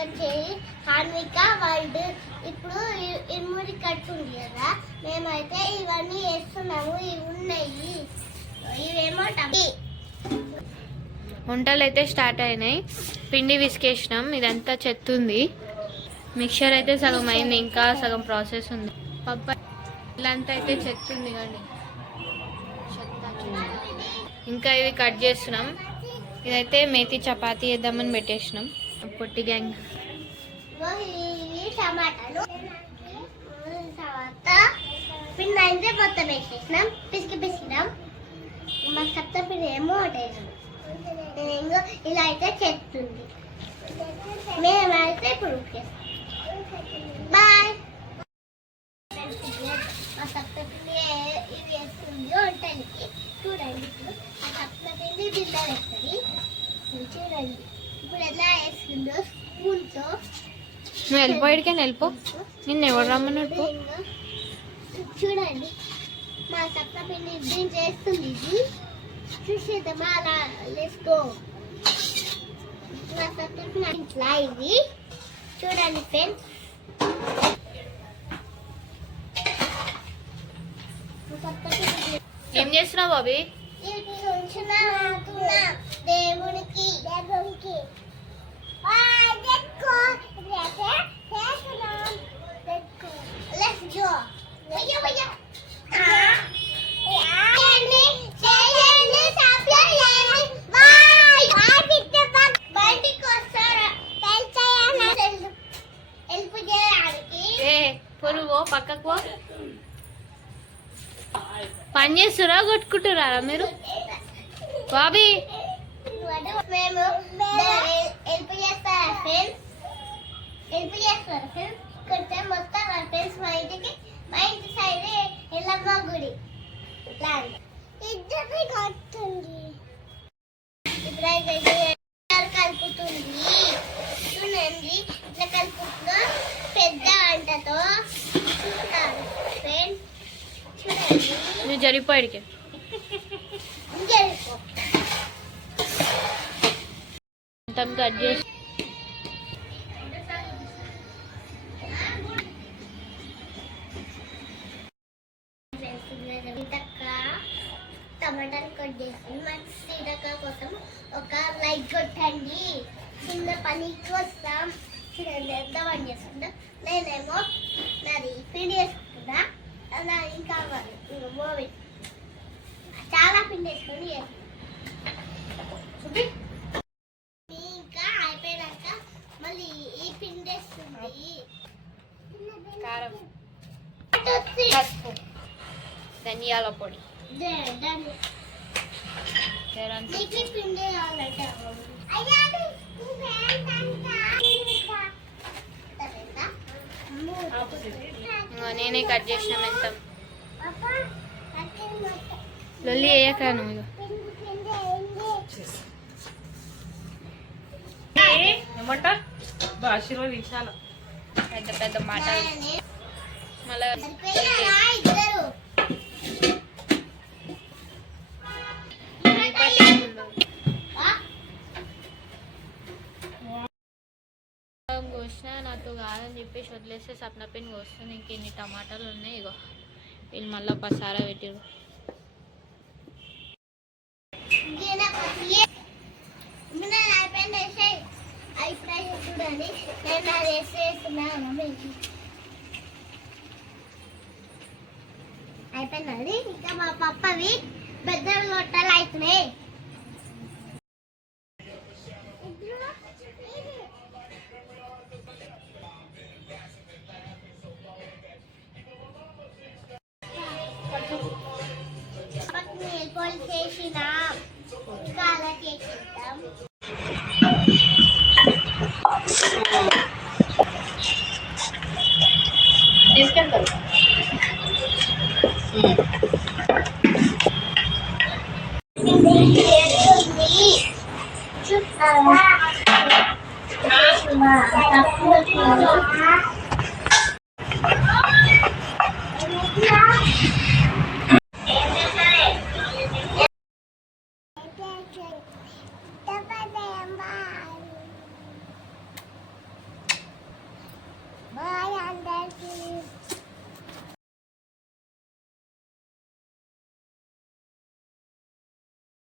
వచ్చేది హాన్విక వరల్డ్. ఇప్పుడు ఇరుముడి కట్టుంది కదా, మేమైతే ఇవన్నీ వేస్తున్నాము. ఇవి ఉన్నాయి, ఇవేమో వంటలు అయితే స్టార్ట్ అయినాయి. పిండి విసికేసినాం, ఇదంతా చెత్త ఉంది. మిక్చర్ అయితే సగం అయింది, ఇంకా సగం ప్రాసెస్ ఉంది. పప్పు ఇలాంతా అయితే చెత్త ఉంది కానీ ఇంకా ఇవి కట్ చేస్తున్నాం. ఇదైతే మేతి చపాతీ వేద్దామని పెట్టేసినాం. పొట్టి గ్యాంగ్ టమాటాలు పిండి అయితే మొత్తం వేసేసినాం, పిసికినాం. మా సప్త పిండి ఏమో వేసాం. ఇంకో ఇలా అయితే చెప్తుంది. మేమైతే ఇప్పుడు బాయ్. మా సప్త పిండి ఇవి వేస్తుంది వంటలకి. చూడండి, ఇప్పుడు ఆ సప్త పిండి బిల్ల వేస్తుంది. చూడండి ఇప్పుడు ఎలా వేస్తుందో స్పూన్తో. నువ్వు వెళ్ళిపోయాడికైనా వెళ్ళిపో, నిన్ను ఎవరు రమ్మన్నట్టు. చూడండి మా సప్త పిండి దీన్ని చేస్తుంది. ఇది చూసేద్దామా? అలా లేసుకో. మా సప్త పిండి ఇట్లా ఇది చూడండి ఫ్రెండ్స్. ఏం చేస్తున్నావు బాబీ? దేవునికి పొరుగు పక్కకు పని చేస్తురా కొట్టుకుంటురా మీరు? బాబీ మేము హెల్ప్ చేస్తారా ఫ్రెండ్స్? హెల్ప్ చేస్తారా ఫ్రెండ్స్? కొంచెం మొత్తం ఫ్రెండ్స్ మా ఇంటి సైడ్ ఎల్లమ్మ గుడి ఇద్దరు కడుతుంది. ఇప్పుడైతే కలుపుతుంది. చూడండి ఇట్లా కలుపుతుందో పెద్ద వంటతో చూస్తారు ఫ్రెండ్స్. చూడండి నువ్వు జరిపోయాడికి కట్ చేసి టమాటాలు కట్ చేసి మా సీతక్క కోసం ఒక లైక్ కొట్టండి. చిన్న పనికి వస్తాం. చూడండి ఎంత పని చేస్తుందా. నేనేమో నాది పిండి వేసుకుంటున్నా. అలా ఇంకా మూవీ చాలా పిండి వేసుకొని ఇంకా అయిపోయాక మళ్ళీ ఈ పిండి వేస్తుంది. కారం, ధనియాల పొడి, పిండి నేనే కట్ చేసిన మెంతం. లొల్లి వేయక నువ్వు. ఏమంటా భాషలో విషయాలు పెద్ద పెద్ద మాటలు మళ్ళీ కోసిన నాకు కాదని చెప్పేసి వదిలేస్తే సప్న పిన్ కోస్తుంది. ఇంక ఇన్ని టమాటాలు ఉన్నాయి. ఇగో వీళ్ళు మళ్ళీ పసారా పెట్టారు. చూడండి నేను అది వేసేస్తున్నాను. అయిపోయినది. ఇంకా మా పప్పవి పెద్ద లొట్టలు అవుతున్నాయి. చేసిన ఇంకా అలా చేసిద్దాం. తీసుకెళ్తారు.